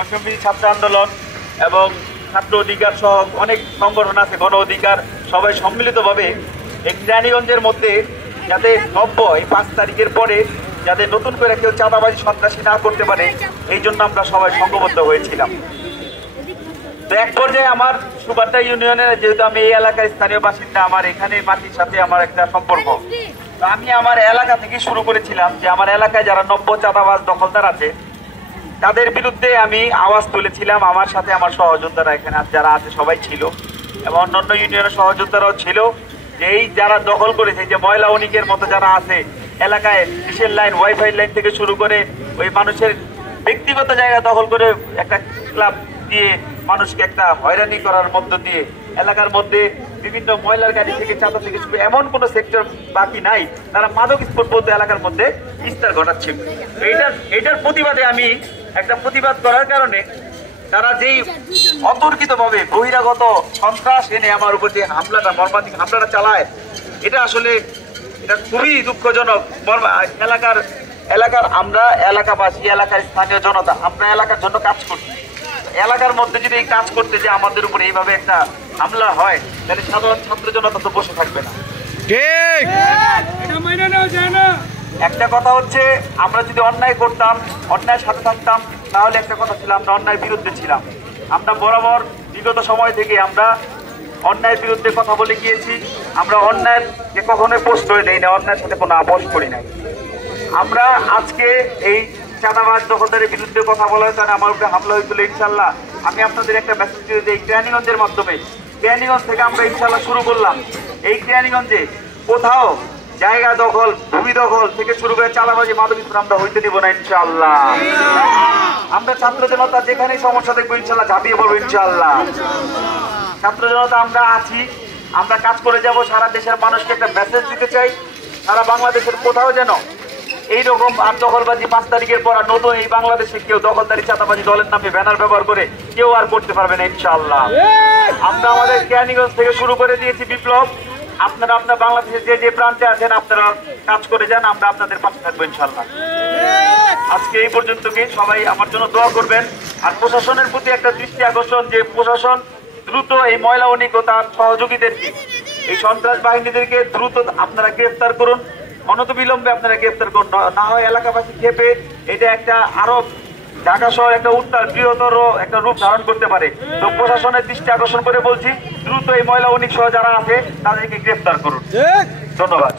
অসম্ভব ছাত্র আন্দোলন এবং ছাত্র অধিকার সহ অনেক সংগঠন আছে, গণ অধিকার, সবাই সম্মিলিতভাবে এই কেরানীগঞ্জের মধ্যে যাতে নব্য এই 5 তারিখের পরে যাতে নতুন করে কেউ চাঁদাবাজি সন্ত্রাসী না করতে পারে, এই জন্য আমরা সবাই সংঘবদ্ধ হয়েছিলাম। তো এক পর্যায়ে আমার সুবাড্ডা ইউনিয়নের, যেহেতু আমি এই এলাকার স্থানীয় বাসিন্দা, আমার এখানে মাটির সাথে আমার একটা সম্পর্ক, তো আমি আমার এলাকা থেকে শুরু করেছিলাম যে আমার এলাকায় যারা নব্য চাঁদাবাজ দখলদার আছে তাদের বিরুদ্ধে আমি আওয়াজ তুলেছিলাম। আমার সাথে আমার সহযোদ্ধারা এখানে যারা আছে সবাই ছিল এবং অন্যান্য ইউনিয়নের সহযোদ্ধারাও ছিল, যে এই যারা দখল করেছে, যে ময়লা অনিকের মতো যারা আছে এলাকায়, ডিশের লাইন, ওয়াইফাই লাইন থেকে শুরু করে ওই মানুষের ব্যক্তিগত জায়গা দখল করে একটা ক্লাব দিয়ে মানুষকে একটা হয়রানি করার মধ্য দিয়ে এলাকার মধ্যে বিভিন্ন ময়লার গাড়ি থেকে চাঁদা থেকে শুরু এমন কোনো সেক্টর বাকি নাই, তারা মাদক স্পোর্ট বলতে এলাকার মধ্যে বিস্তার ঘটাচ্ছে। এইটার প্রতিবাদে আমি একটা প্রতিবাদ করার কারণে তারা যেই অতর্কিতভাবে বহিরাগত সন্ত্রাস এনে আমার উপর যে হামলাটা, মর্মান্তিক হামলাটা চালায়, এটা আসলে এটা খুবই দুঃখজনক। এলাকার আমরা এলাকাবাসী, এলাকার স্থানীয় জনতা, আমরা এলাকার জন্য কাজ করছি। এলাকার মধ্যে যদি এই কাজ করতে যে আমাদের উপরে এইভাবে একটা হামলা হয়, তাহলে সাধারণ ছাত্র জনতা তো বসে থাকবে না। ঠিক, এটা মেনে নেওয়া যায় না। একটা কথা হচ্ছে, আমরা যদি অন্যায় করতাম, অন্যায়ের সাথে থাকতাম, তাহলে একটা কথা ছিল আমরা অন্যায়ের বিরুদ্ধে ছিলাম। আমরা বরাবর বিগত সময় থেকে আমরা অন্যায়ের বিরুদ্ধে কথা বলে গিয়েছি। আমরা অন্যায়ের যে কখনোই প্রশ্রয় দেই না, অন্যায়ের সাথে কোনো আপোষ করি নাই। আমরা আজকে এই চাঁদাবাজ দখলদারের বিরুদ্ধে কথা বলার কারণে আমার উপরে হামলা হয়েছিল। ইনশাল্লাহ আমি আপনাদের একটা মেসেজ দিয়ে দিই, কেরানীগঞ্জের মাধ্যমে, কেরানীগঞ্জ থেকে আমরা ইনশাল্লাহ শুরু করলাম। এই কেরানীগঞ্জে কোথাও জায়গা দখল, ভূমি দখল থেকে শুরু করে চাঁদাবাজি, মাদক আমরা হইতে দিব না ইনশাল্লাহ। আমরা ছাত্র জনতা যেখানেই সমস্যা দেখবো ইনশাল্লাহ ঝাঁপিয়ে পড়বো ইনশাল্লাহ। ছাত্র জনতা আমরা আছি, আমরা কাজ করে যাব। সারা দেশের মানুষকে একটা মেসেজ দিতে চাই, সারা বাংলাদেশের কোথাও যেন এইরকম আর দখলবাজি 5 তারিখের পর নতুন এই বাংলাদেশে কেউ দখলদারি চাঁদাবাজি দলের নামে ব্যানার ব্যবহার করে কেউ আর করতে পারবে না ইনশাআল্লাহ। আমরা আমাদের কেরানীগঞ্জ থেকে শুরু করে দিয়েছি বিপ্লব। আপনারা আপনার বাংলাদেশের যে যে প্রান্তে আছেন আপনারা কাজ করে যান, আমরা আপনাদের পাশে থাকবো ইনশাআল্লাহ। আজকে এই পর্যন্ত কি সবাই আমার জন্য দোয়া করবেন। আর প্রশাসনের প্রতি একটা দৃষ্টি আকর্ষণ, যে প্রশাসন দ্রুত এই ময়লা অনিক ও তার সহযোগীদেরকে, এই সন্ত্রাস বাহিনীদেরকে দ্রুত আপনারা গ্রেফতার করুন, অনতিবিলম্বে আপনারা গ্রেফতার করুন। না হয় এলাকাবাসী ক্ষেপে এটা একটা আরো ঢাকা শহর একটা উত্তাল বৃহত্তর একটা রূপ ধারণ করতে পারে। তো প্রশাসনের দৃষ্টি আকর্ষণ করে বলছি, দ্রুত এই ময়লা অনিক সহ যারা আছে তাদেরকে গ্রেফতার করুন। ধন্যবাদ।